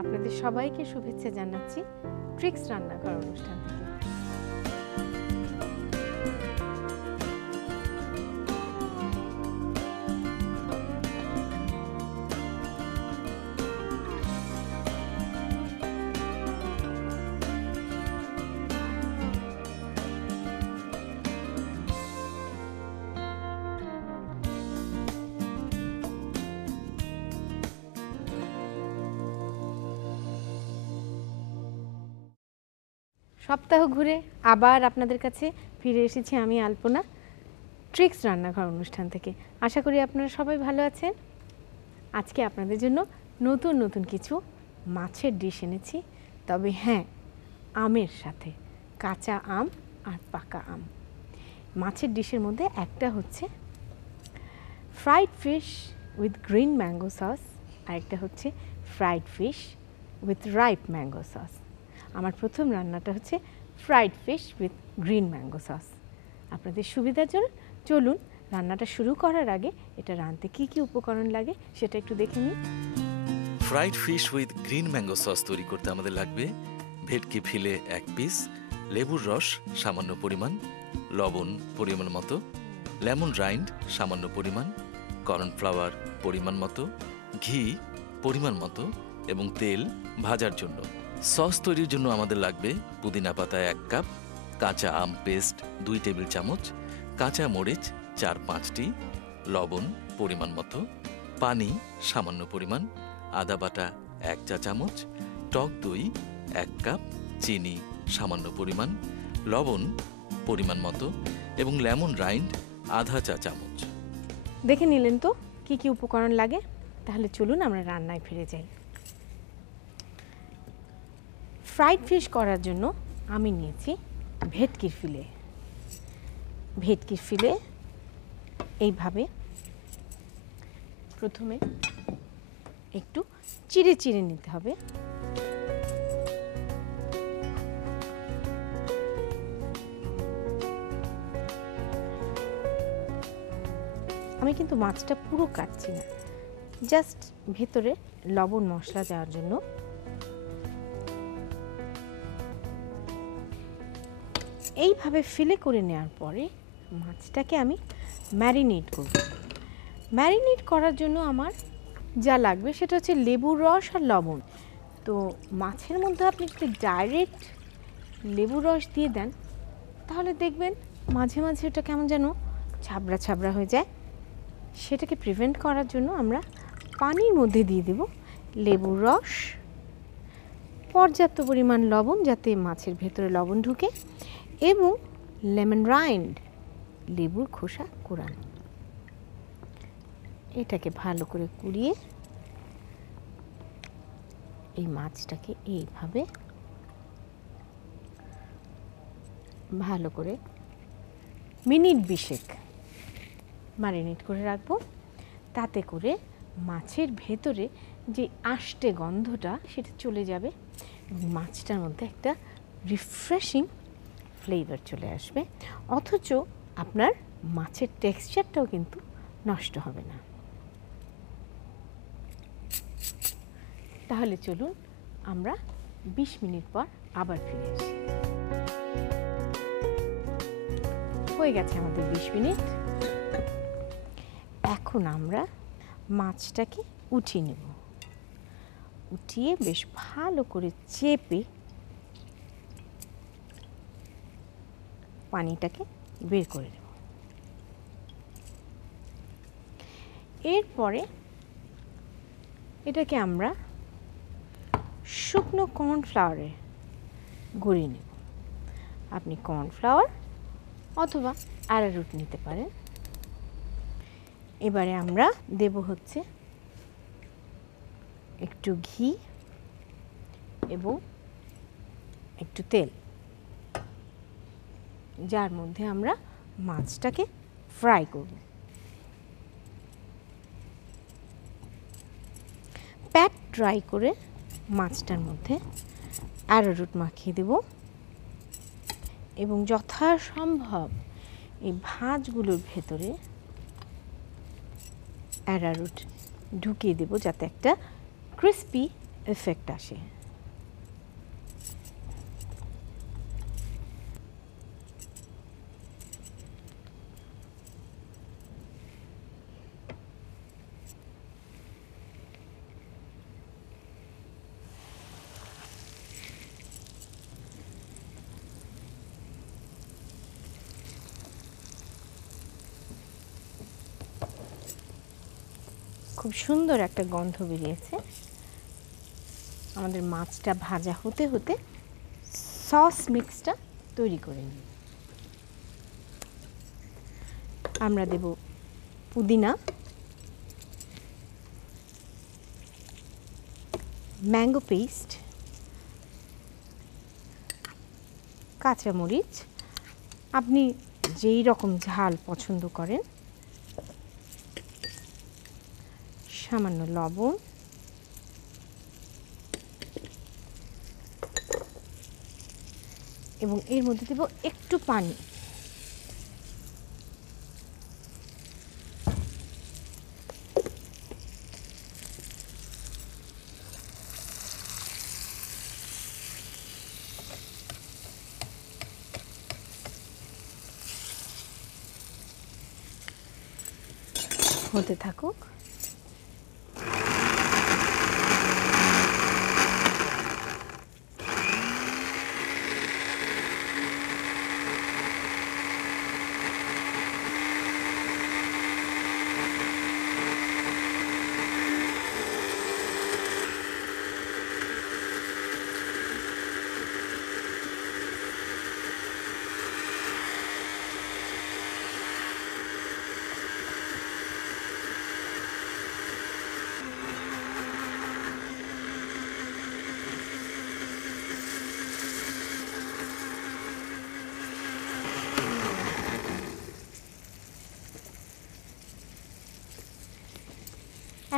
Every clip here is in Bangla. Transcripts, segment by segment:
আপনাদের সবাইকে শুভেচ্ছা জানাচ্ছি ট্রিক্স রান্নাঘর অনুষ্ঠান থেকে। সপ্তাহ ঘুরে আবার আপনাদের কাছে ফিরে এসেছি আমি আলপনা ট্রিক্স রান্নাঘর অনুষ্ঠান থেকে। আশা করি আপনারা সবাই ভালো আছেন। আজকে আপনাদের জন্য নতুন নতুন কিছু মাছের ডিশ এনেছি, তবে হ্যাঁ, আমের সাথে, কাঁচা আম আর পাকা আম। মাছের ডিশের মধ্যে একটা হচ্ছে fried fish with green mango sauce, আর একটা হচ্ছে fried fish with ripe mango sauce. আমার প্রথম রান্নাটা হচ্ছে fried fish with green mango sauce. আপনাদের সুবিধার জন্য চলুন রান্নাটা শুরু করার আগে এটা রাঁধতে কী কী উপকরণ লাগে সেটা একটু দেখে নিই। Fried fish with green mango sauce তৈরি করতে আমাদের লাগবে ভেটকি ফিলে 1 পিস, লেবুর রস সামান্য পরিমাণ, লবণ পরিমাণ মতো, লেমন রাইন্ড সামান্য পরিমাণ, কর্নফ্লাওয়ার পরিমাণ মতো, ঘি পরিমাণ মতো এবং তেল ভাজার জন্য। সস তৈরির জন্য আমাদের লাগবে পুদিনা পাতা 1 কাপ, কাঁচা আম পেস্ট 2 টেবিল চামচ, কাঁচা মরিচ 4-5টি, লবণ পরিমাণ মতো, পানি সামান্য পরিমাণ, আদা বাটা 1 চা চামচ, টক দই 1 কাপ, চিনি সামান্য পরিমাণ, লবণ পরিমাণ মতো এবং লেমন রাইন্ড আধা চা চামচ। দেখে নিলেন তো কী কী উপকরণ লাগে। তাহলে চলুন আমরা রান্নায় ফিরে যাই। ফ্রাইড ফিশ করার জন্য আমি নিয়েছি ভেটকির ফিলে। ভেটকির ফিলে এইভাবে প্রথমে একটু চিড়ে চিড়ে নিতে হবে। আমি কিন্তু মাছটা পুরো কাটছি না, জাস্ট ভেতরে লবণ মশলা যাওয়ার জন্য। এইভাবে ফিলে করে নেওয়ার পরে মাছটাকে আমি ম্যারিনেট করব। ম্যারিনেট করার জন্য আমার যা লাগবে সেটা হচ্ছে লেবুর রস আর লবণ। তো মাছের মধ্যে আপনি যদি ডাইরেক্ট লেবুর রস দিয়ে দেন তাহলে দেখবেন মাঝে মাঝে ওটা কেমন যেন ছাবড়া ছাবড়া হয়ে যায়। সেটাকে প্রিভেন্ট করার জন্য আমরা পানির মধ্যে দিয়ে দেব লেবুর রস, পর্যাপ্ত পরিমাণ লবণ যাতে মাছের ভেতরে লবণ ঢুকে, এবং লেমন রাইন্ড লেবুর খোসা কোরানো। এটাকে ভালো করে কুড়িয়ে এই মাছটাকে এইভাবে ভালো করে মিনিট 20 ম্যারিনেট করে রাখবো। তাতে করে মাছের ভেতরে যে আষ্টে গন্ধটা সেটা চলে যাবে এবং মাছটার মধ্যে একটা রিফ্রেশিং ফ্লেভার চলে আসবে, অথচ আপনার মাছের টেক্সচারটাও কিন্তু নষ্ট হবে না। তাহলে চলুন আমরা 20 মিনিট পর আবার ফিরে আসি। হয়ে গেছে আমাদের 20 মিনিট। এখন আমরা মাছটাকে উঠিয়ে নেব। উঠিয়ে বেশ ভালো করে চেপে পানিটাকে বের করে দেব। এরপরে এটাকে আমরা শুকনো কর্নফ্লাওয়ারে গড়িয়ে নেব। আপনি কর্নফ্লাওয়ার অথবা অ্যারারুট নিতে পারেন। এবারে আমরা দেব হচ্ছে একটু ঘি এবং একটু তেল, যার মধ্যে আমরা মাছটাকে ফ্রাই করব। প্যাট ড্রাই করে মাছটার মধ্যে অ্যারারুট মাখিয়ে দেব এবং যথাসম্ভব এই ভাঁজগুলোর ভেতরে অ্যারারুট ঢুকিয়ে দেব যাতে একটা ক্রিস্পি এফেক্ট আসে। খুব সুন্দর একটা গন্ধ বেরিয়েছে। আমাদের মাছটা ভাজা হতে হতে সস মিক্সটা তৈরি করে নিই। আমরা দেব পুদিনা, ম্যাঙ্গো পেস্ট, কাঁচামরিচ, আপনি যেই রকম ঝাল পছন্দ করেন, সামান্য লবণ, এবং এর মধ্যে দেব একটু পানি। হতে থাকুক।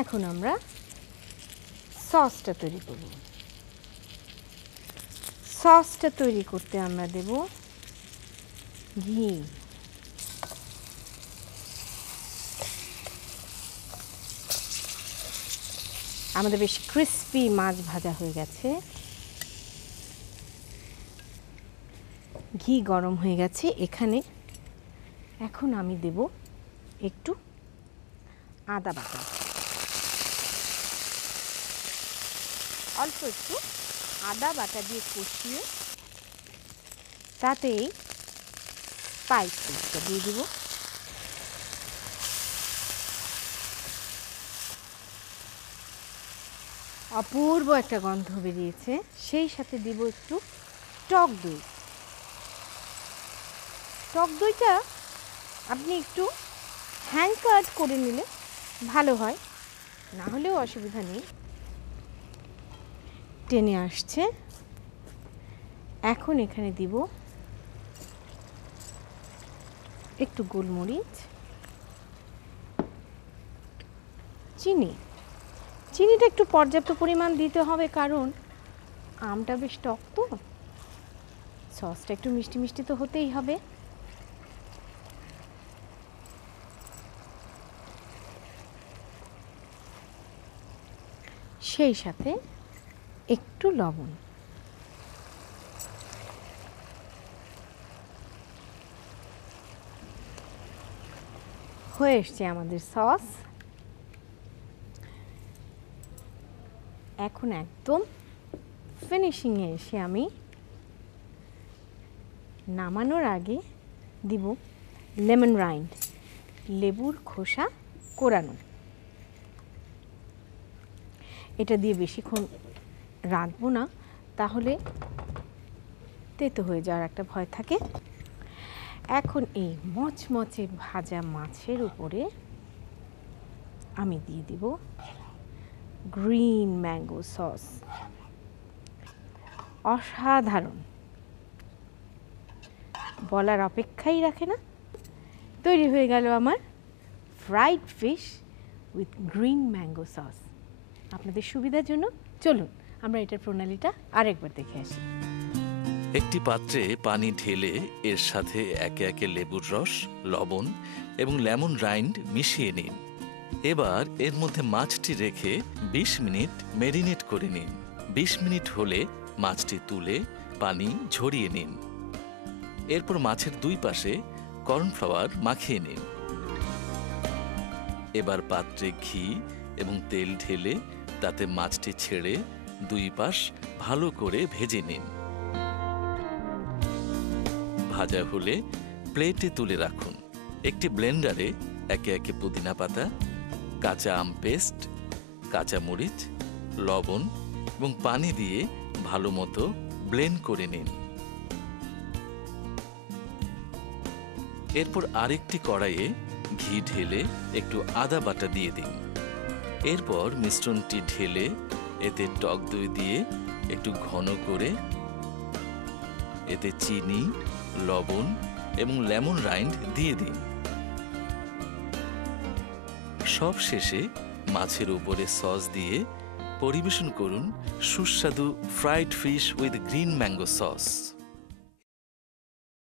এখন আমরা সসটা তৈরি করব। সসটা তৈরি করতে আমরা দেব ঘি, আমাদের বেশ ক্রিস্পি মাছ ভাজা হয়ে গেছে। ঘি গরম হয়ে গেছে এখানে। এখন আমি দেব একটু আদা বাটা, অল্প একটু আদা বাটা দিয়ে কষিয়ে তাতেই স্পাইস পেস্টটা দিয়ে দিব। অপূর্ব একটা গন্ধ বেরিয়েছে। সেই সাথে দিব একটু টক দই। টক দইটা আপনি একটু হ্যান্ড কাট করে নিলে ভালো হয়, না হলেও অসুবিধা নেই। টেনে আসছে। এখন এখানে দিব একটু গোলমরিচ, চিনি। চিনিটা একটু পর্যাপ্ত পরিমাণ দিতে হবে, কারণ আমটা বেশ টক তো, সসটা একটু মিষ্টি মিষ্টি তো হতেই হবে। সেই সাথে একটু লবণ। হয়ে এসছে আমাদের সস। এখন একদম ফিনিশিংয়ে এসে আমি নামানোর আগে দিব লেমন রাইন্ড, লেবুর খোসা কোরানো। এটা দিয়ে বেশিক্ষণ রাঁধবো না, তাহলে তেতো হয়ে যাওয়ার একটা ভয় থাকে। এখন এই মচমচে ভাজা মাছের উপরে আমি দিয়ে দিব গ্রিন ম্যাঙ্গো সস। অসাধারণ, বলার অপেক্ষাই রাখে না। তৈরি হয়ে গেল আমার fried fish with green mango sauce. আপনাদের সুবিধার জন্য চলুন আমরা এটার প্রণালীটা আরেকবার দেখে আসি। একটি পাত্রে পানি ঢেলে এর সাথে একে একে লেবুর রস, লবণ এবং লেমন রাইন্ড মিশিয়ে নিন। এবার এর মধ্যে মাছটি রেখে ২০ মিনিট ম্যারিনেট করে নিন। ২০ মিনিট হলে মাছটি তুলে পানি ঝরিয়ে নিন। এরপর মাছের দুই পাশে কর্নফ্লাওয়ার মাখিয়ে নিন। এবার পাত্রে ঘি এবং তেল ঢেলে তাতে মাছটি ছেড়ে দুই পাশ ভালো করে ভেজে নিন। ভাজা হলে প্লেটে তুলে রাখুন। একটি ব্লেন্ডারে একে একে পুদিনা পাতা, কাঁচা আম পেস্ট, কাঁচা মরিচ, লবণ এবং পানি দিয়ে ভালো মতো ব্লেন্ড করে নিন। এরপর আরেকটি কড়াইয়ে ঘি ঢেলে একটু আদা বাটা দিয়ে দিন। এরপর মিশ্রণটি ঢেলে এতে টক দই দিয়ে একটু ঘন করে এতে চিনি, লবণ এবং লেমন রাইন্ড দিয়ে দিন। সব শেষে মাছের উপরে সস দিয়ে পরিবেশন করুন সুস্বাদু fried fish with green mango sauce.